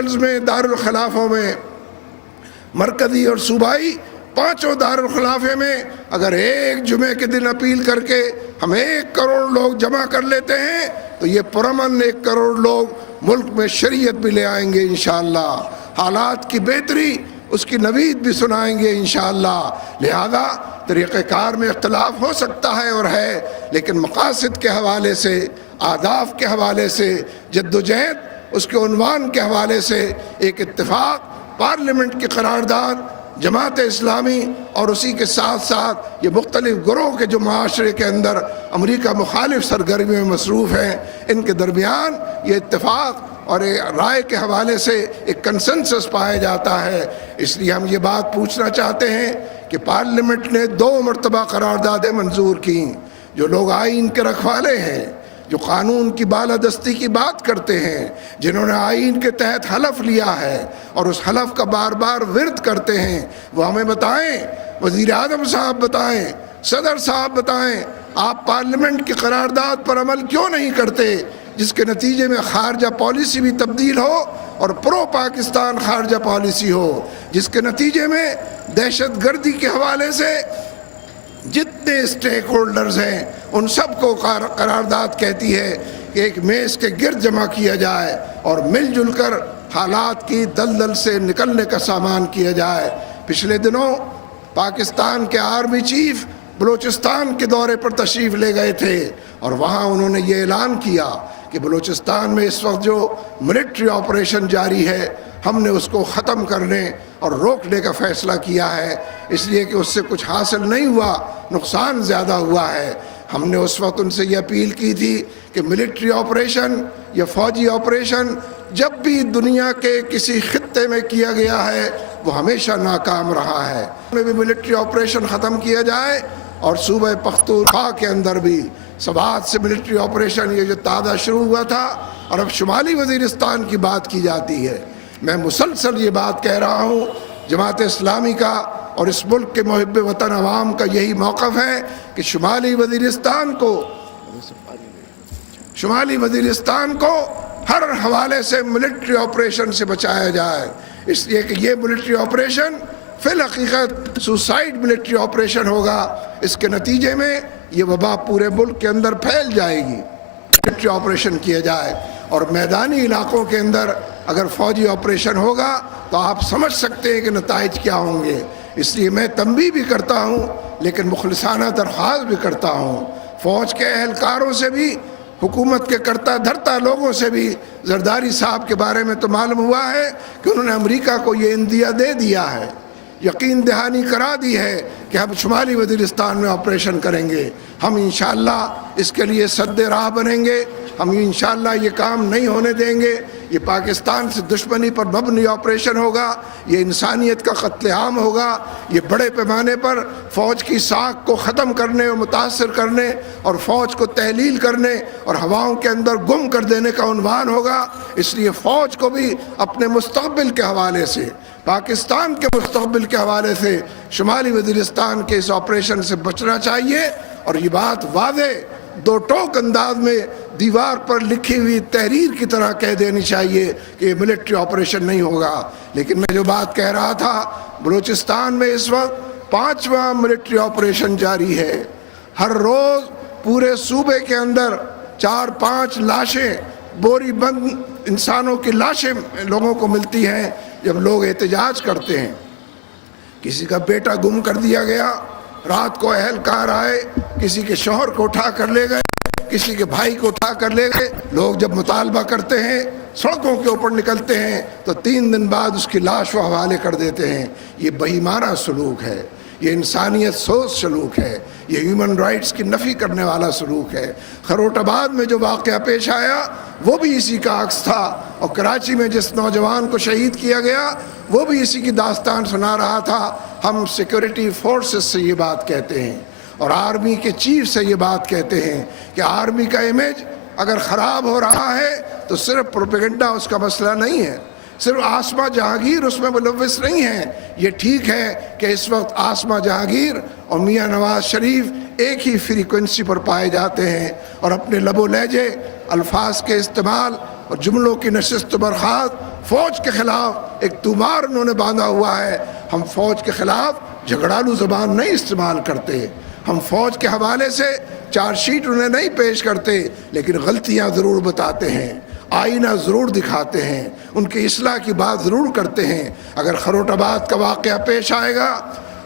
Capitals میں، دارالخلافوں میں، مرکزی اور صوبائی پانچوں دارالخلافے میں اگر ایک جمعے کے دن اپیل کر کے ہم 1 کروڑ لوگ جمع کر لیتے ہیں تو یہ پرامن 1 کروڑ لوگ ملک میں شریعت بھی لے آئیں گے انشاءاللہ، حالات کی بہتری اس کی نوید بھی سنائیں گے انشاءاللہ۔ لہذا طریقہ کار میں اختلاف ہو سکتا ہے اور ہے، لیکن مقاصد کے حوالے سے، اہداف کے حوالے سے، جدوجہد اس کے عنوان کے حوالے سے ایک اتفاق، پارلیمنٹ کی قرارداد، جماعت اسلامی اور اسی کے ساتھ ساتھ یہ مختلف گروہ کے جو معاشرے کے اندر امریکہ مخالف سرگرمیوں میں مصروف ہیں، ان کے درمیان یہ اتفاق اور رائے کے حوالے سے ایک کنسنسس پایا جاتا ہے۔ اس لیے ہم یہ بات پوچھنا چاہتے ہیں کہ پارلیمنٹ نے 2 مرتبہ قراردادیں منظور کیں۔ جو لوگ آئین کے رکھوالے ہیں، جو قانون کی بالادستی کی بات کرتے ہیں، جنہوں نے آئین کے تحت حلف لیا ہے اور اس حلف کا بار بار ورد کرتے ہیں، وہ ہمیں بتائیں، وزیر اعظم صاحب بتائیں، صدر صاحب بتائیں، آپ پارلیمنٹ کی قرارداد پر عمل کیوں نہیں کرتے، جس کے نتیجے میں خارجہ پالیسی بھی تبدیل ہو اور پرو پاکستان خارجہ پالیسی ہو، جس کے نتیجے میں دہشت گردی کے حوالے سے جتنے اسٹیک ہولڈرز ہیں ان سب کو قرارداد کہتی ہے کہ ایک میز کے گرد جمع کیا جائے اور مل جل کر حالات کی دلدل سے نکلنے کا سامان کیا جائے۔ پچھلے دنوں پاکستان کے آرمی چیف بلوچستان کے دورے پر تشریف لے گئے تھے اور وہاں انہوں نے یہ اعلان کیا کہ بلوچستان میں اس وقت جو ملٹری آپریشن جاری ہے ہم نے اس کو ختم کرنے اور روکنے کا فیصلہ کیا ہے، اس لیے کہ اس سے کچھ حاصل نہیں ہوا، نقصان زیادہ ہوا ہے۔ ہم نے اس وقت ان سے یہ اپیل کی تھی کہ ملٹری آپریشن یا فوجی آپریشن جب بھی دنیا کے کسی خطے میں کیا گیا ہے وہ ہمیشہ ناکام رہا ہے، میں بھی ملٹری آپریشن ختم کیا جائے اور صوبہ پختونخوا کے اندر بھی سوات سے ملٹری آپریشن یہ جو تازہ شروع ہوا تھا اور اب شمالی وزیرستان کی بات کی جاتی ہے۔ میں مسلسل یہ بات کہہ رہا ہوں، جماعت اسلامی کا اور اس ملک کے محب وطن عوام کا یہی موقف ہے کہ شمالی وزیرستان کو ہر حوالے سے ملٹری آپریشن سے بچایا جائے، اس لیے کہ یہ ملٹری آپریشن فی الحقیقت سوسائڈ ملٹری آپریشن ہوگا، اس کے نتیجے میں یہ وبا پورے ملک کے اندر پھیل جائے گی۔ ملٹری آپریشن کیا جائے اور میدانی علاقوں کے اندر اگر فوجی آپریشن ہوگا تو آپ سمجھ سکتے ہیں کہ نتائج کیا ہوں گے۔ اس لیے میں تنبیہ بھی کرتا ہوں لیکن مخلصانہ درخواست بھی کرتا ہوں، فوج کے اہلکاروں سے بھی، حکومت کے کرتا دھرتا لوگوں سے بھی۔ زرداری صاحب کے بارے میں تو معلوم ہوا ہے کہ انہوں نے امریکہ کو یہ عندیہ دے دیا ہے، یقین دہانی کرا دی ہے کہ ہم شمالی وزیرستان میں آپریشن کریں گے۔ ہم انشاءاللہ اس کے لیے سد راہ بنیں گے، ہم انشاءاللہ یہ کام نہیں ہونے دیں گے۔ یہ پاکستان سے دشمنی پر مبنی آپریشن ہوگا، یہ انسانیت کا قتل عام ہوگا، یہ بڑے پیمانے پر فوج کی ساکھ کو ختم کرنے اور متاثر کرنے اور فوج کو تحلیل کرنے اور ہواؤں کے اندر گم کر دینے کا عنوان ہوگا۔ اس لیے فوج کو بھی اپنے مستقبل کے حوالے سے، پاکستان کے مستقبل کے حوالے سے شمالی وزیرستان کے اس آپریشن سے بچنا چاہیے اور یہ بات واضح 2 ٹوک انداز میں دیوار پر لکھی ہوئی تحریر کی طرح کہہ دینی چاہیے کہ یہ ملٹری آپریشن نہیں ہوگا۔ لیکن میں جو بات کہہ رہا تھا، بلوچستان میں اس وقت 5واں ملٹری آپریشن جاری ہے۔ ہر روز پورے صوبے کے اندر 4-5 لاشیں، بوری بند انسانوں کی لاشیں لوگوں کو ملتی ہیں جب لوگ احتجاج کرتے ہیں۔ کسی کا بیٹا گم کر دیا گیا، رات کو اہلکار آئے، کسی کے شوہر کو اٹھا کر لے گئے، کسی کے بھائی کو اٹھا کر لے گئے۔ لوگ جب مطالبہ کرتے ہیں، سڑکوں کے اوپر نکلتے ہیں تو 3 دن بعد اس کی لاش و حوالے کر دیتے ہیں۔ یہ بہیمانہ سلوک ہے، یہ انسانیت سوز سلوک ہے، یہ ہیومن رائٹس کی نفی کرنے والا سلوک ہے۔ خروٹ آباد میں جو واقعہ پیش آیا وہ بھی اسی کا عکس تھا، اور کراچی میں جس نوجوان کو شہید کیا گیا وہ بھی اسی کی داستان سنا رہا تھا۔ ہم سیکورٹی فورسز سے یہ بات کہتے ہیں اور آرمی کے چیف سے یہ بات کہتے ہیں کہ آرمی کا امیج اگر خراب ہو رہا ہے تو صرف پروپیگنڈا اس کا مسئلہ نہیں ہے، صرف آسما جہانگیر اس میں ملوث نہیں ہیں۔ یہ ٹھیک ہے کہ اس وقت آسما جہانگیر اور میاں نواز شریف ایک ہی فریکوینسی پر پائے جاتے ہیں اور اپنے لب و لہجے، الفاظ کے استعمال اور جملوں کی نشست و برخاست فوج کے خلاف ایک طومار انہوں نے باندھا ہوا ہے۔ ہم فوج کے خلاف جھگڑالو زبان نہیں استعمال کرتے، ہم فوج کے حوالے سے چارج شیٹ انہیں نہیں پیش کرتے، لیکن غلطیاں ضرور بتاتے ہیں، آئینہ ضرور دکھاتے ہیں، ان کی اصلاح کی بات ضرور کرتے ہیں۔ اگر خروٹ آباد کا واقعہ پیش آئے گا،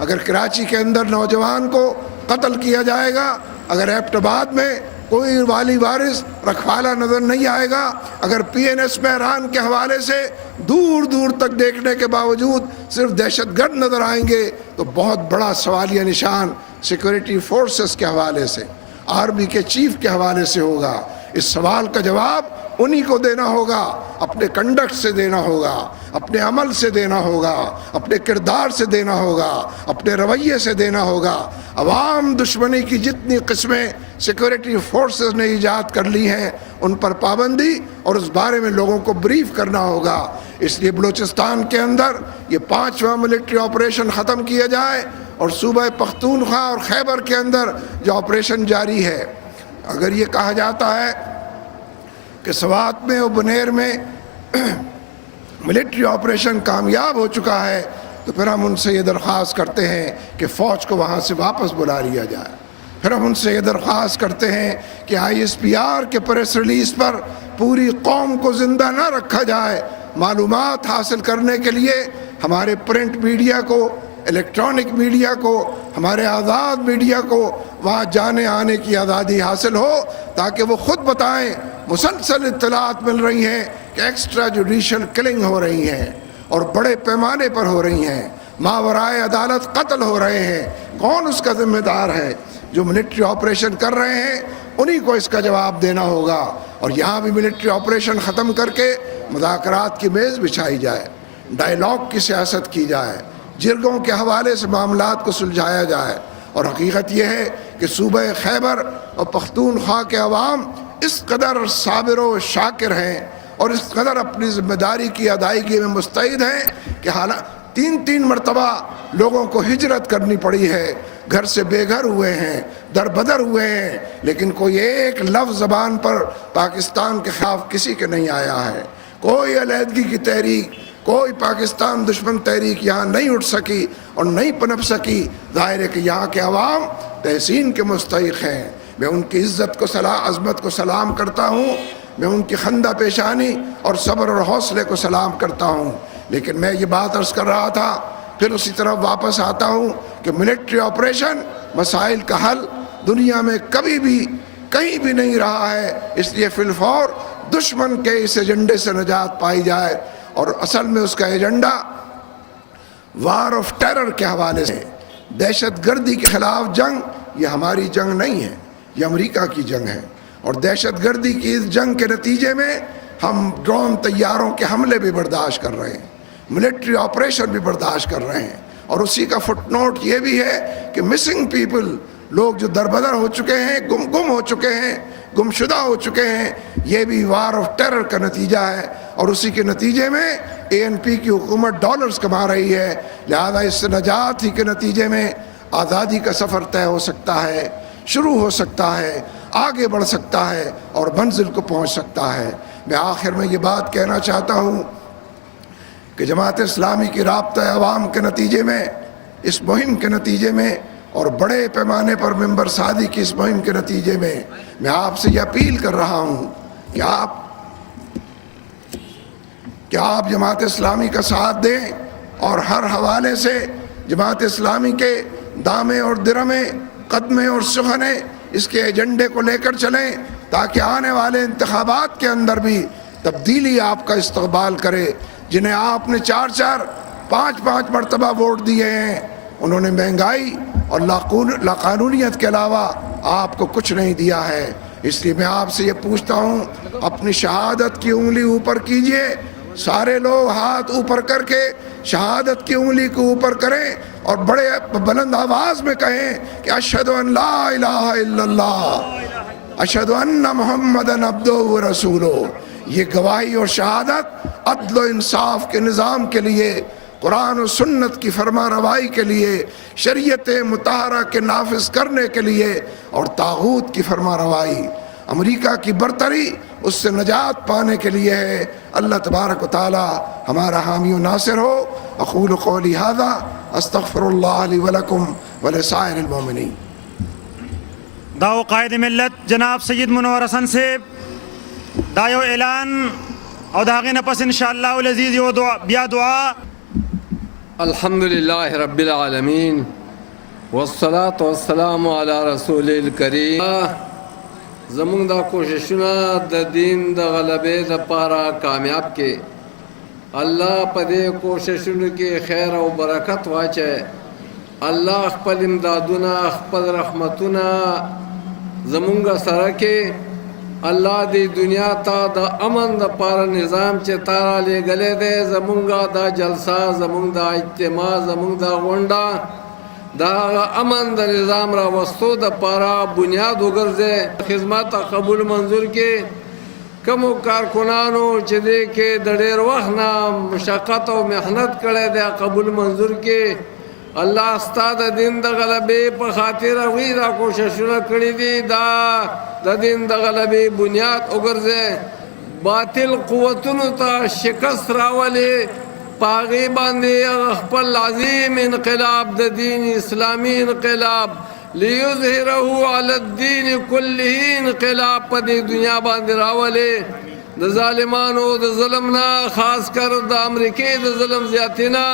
اگر کراچی کے اندر نوجوان کو قتل کیا جائے گا، اگر ایبٹ آباد میں کوئی والی وارث رکھوالا نظر نہیں آئے گا، اگر پی این ایس بحران کے حوالے سے دور دور تک دیکھنے کے باوجود صرف دہشت گرد نظر آئیں گے، تو بہت بڑا سوالیہ نشان سیکورٹی فورسز کے حوالے سے، آرمی کے چیف کے حوالے سے ہوگا۔ اس سوال کا جواب انہی کو دینا ہوگا، اپنے کنڈکٹ سے دینا ہوگا، اپنے عمل سے دینا ہوگا، اپنے کردار سے دینا ہوگا، اپنے رویے سے دینا ہوگا۔ عوام دشمنی کی جتنی قسمیں سیکورٹی فورسز نے ایجاد کر لی ہیں، ان پر پابندی اور اس بارے میں لوگوں کو بریف کرنا ہوگا۔ اس لیے بلوچستان کے اندر یہ 5واں ملٹری آپریشن ختم کیا جائے، اور صوبہ پختونخوا اور خیبر کے اندر جو آپریشن جاری ہے۔ اگر یہ کہا جاتا ہے کہ سوات میں اور بنیر میں ملٹری آپریشن کامیاب ہو چکا ہے، تو پھر ہم ان سے یہ درخواست کرتے ہیں کہ فوج کو وہاں سے واپس بلا لیا جائے۔ پھر ہم ان سے یہ درخواست کرتے ہیں کہ آئی ایس پی آر کے پریس ریلیز پر پوری قوم کو زندہ نہ رکھا جائے۔ معلومات حاصل کرنے کے لیے ہمارے پرنٹ میڈیا کو، الیکٹرانک میڈیا کو، ہمارے آزاد میڈیا کو وہاں جانے آنے کی آزادی حاصل ہو، تاکہ وہ خود بتائیں۔ مسلسل اطلاعات مل رہی ہیں کہ ایکسٹرا جوڈیشل کلنگ ہو رہی ہیں اور بڑے پیمانے پر ہو رہی ہیں، ماورائے عدالت قتل ہو رہے ہیں۔ کون اس کا ذمہ دار ہے؟ جو ملٹری آپریشن کر رہے ہیں انہی کو اس کا جواب دینا ہوگا۔ اور یہاں بھی ملٹری آپریشن ختم کر کے مذاکرات کی میز بچھائی جائے، ڈائیلاگ کی سیاست کی جائے، جرگوں کے حوالے سے معاملات کو سلجھایا جائے۔ اور حقیقت یہ ہے کہ صوبہ خیبر اور پختونخوا کے عوام اس قدر صابر و شاکر ہیں اور اس قدر اپنی ذمہ داری کی ادائیگی میں مستعد ہیں کہ تین مرتبہ لوگوں کو ہجرت کرنی پڑی ہے، گھر سے بے گھر ہوئے ہیں، در بدر ہوئے ہیں، لیکن کوئی ایک لفظ زبان پر پاکستان کے خلاف کسی کے نہیں آیا ہے۔ کوئی علیحدگی کی تحریک، کوئی پاکستان دشمن تحریک یہاں نہیں اٹھ سکی اور نہیں پنپ سکی۔ ظاہر ہے کہ یہاں کے عوام تحسین کے مستحق ہیں۔ میں ان کی عزت کو عظمت کو سلام کرتا ہوں، میں ان کی خندہ پیشانی اور صبر اور حوصلے کو سلام کرتا ہوں۔ لیکن میں یہ بات عرض کر رہا تھا، پھر اسی طرف واپس آتا ہوں کہ ملٹری آپریشن مسائل کا حل دنیا میں کبھی بھی کہیں بھی نہیں رہا ہے۔ اس لیے فی الفور دشمن کے اس ایجنڈے سے نجات پائی جائے، اور اصل میں اس کا ایجنڈا وار آف ٹیرر کے حوالے سے، دہشت گردی کے خلاف جنگ، یہ ہماری جنگ نہیں ہے، یہ امریکہ کی جنگ ہے۔ اور دہشت گردی کی اس جنگ کے نتیجے میں ہم ڈرون طیاروں کے حملے بھی برداشت کر رہے ہیں، ملٹری آپریشن بھی برداشت کر رہے ہیں، اور اسی کا فٹ نوٹ یہ بھی ہے کہ مسنگ پیپل، لوگ جو دربدر ہو چکے ہیں، گم ہو چکے ہیں، گمشدہ ہو چکے ہیں، یہ بھی وار آف ٹیرر کا نتیجہ ہے۔ اور اسی کے نتیجے میں اے این پی کی حکومت ڈالرز کما رہی ہے، لہذا اس سے نجات ہی کے نتیجے میں آزادی کا سفر طے ہو سکتا ہے، شروع ہو سکتا ہے، آگے بڑھ سکتا ہے اور منزل کو پہنچ سکتا ہے۔ میں آخر میں یہ بات کہنا چاہتا ہوں کہ جماعت اسلامی کی رابطہ عوام کے نتیجے میں، اس مہم کے نتیجے میں، اور بڑے پیمانے پر ممبر سادی کی اس مہم کے نتیجے میں میں آپ سے یہ اپیل کر رہا ہوں کہ آپ جماعت اسلامی کا ساتھ دیں اور ہر حوالے سے جماعت اسلامی کے دامے اور درمے، قدمے اور سخنے اس کے ایجنڈے کو لے کر چلیں، تاکہ آنے والے انتخابات کے اندر بھی تبدیلی آپ کا استقبال کرے۔ جنہیں آپ نے 4 5 مرتبہ ووٹ دیے ہیں، انہوں نے مہنگائی اور لاقانونیت کے علاوہ آپ کو کچھ نہیں دیا ہے۔ اس لیے میں آپ سے یہ پوچھتا ہوں، اپنی شہادت کی انگلی اوپر کیجئے، سارے لوگ ہاتھ اوپر کر کے شہادت کی انگلی کو اوپر کریں اور بڑے بلند آواز میں کہیں کہ اشہد ان لا الہ الا اللہ، اشہد ان محمدن عبدہ و رسولہ۔ یہ گواہی اور شہادت عدل و انصاف کے نظام کے لیے، قرآن و سنت کی فرما روائی کے لیے، شریعت مطہرہ کے نافذ کرنے کے لیے، اور طاغوت کی فرما روائی امریکہ کی برتری اس سے نجات پانے کے لیے ہے۔ اللہ تبارک و تعالی ہمارا حامی و ناصر ہو۔ اقول قولی ھذا استغفر اللہ لی ولکم ولسائر المؤمنین۔ داو قائد ملت جناب سید منور حسن سے دایو اعلان اور داغین پس انشاءاللہ العزیز بیا دعا۔ الحمدللہ رب العالمین والصلاة والسلام علی رسول الکریم۔ زمونږ دا کوششونه د دین د غلبې د پاره کامیاب کې الله په دې کوششونو کې خیر او برکت واچي۔ الله خپل امدادونه خپل رحمتونه زمونږ سره کې الله دې دنیا ته د امن د پاره نظام چې تا را لېږلی دی زمونږ دا جلسه زمونږ دا اجتماع زمونږ دا غونډه دا امن د نظام را وستو د پاره بنیاد وګرځي۔ خدمت قبول منظور کې کومو کارکنانو چې دې کې د ډېر وخت نه مشقت او محنت کړی دی قبول منظور کې الله ستا د دین د غلبې په خاطر هغوی دا کوششونه کړي دي دا د دین د غلبې بنیاد وګرځي، باطل قوتونو ته شکست راولي، په هغې باندې خپل عظیم انقلاب د دین اسلامي انقلاب لیظهره علی الدین کله انقلاب په دې دنیا باندې راولي۔ د ظالمانو د ظلم نه خاص کر د امریکې د ظلم زیاتي نه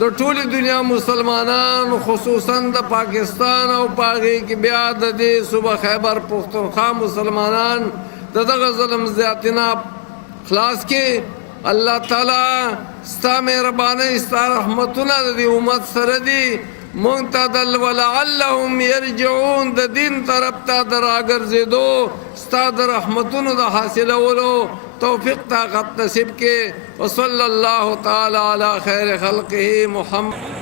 د ټولې دنیا مسلمانان خصوصا د پاکستان او په هغې کې بیا د دې صوبه خیبر پښتونخوا مسلمانان د دغه ظلم زیاتي نه خلاص کې الله تعالی ستا مهربانۍ ستا رحمتونه د دې امت سره دي، مونږ ته د ولعلهم یرجعون د دین طرف ته د راګرځېدو ستا د رحمتونو د حاصلولو توفیق طاقت نصیب کې۔ وصلی الله تعالی علی خیر خلقه محمد۔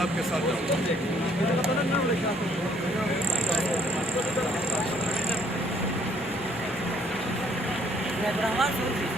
آپ کے ساتھ Gracias.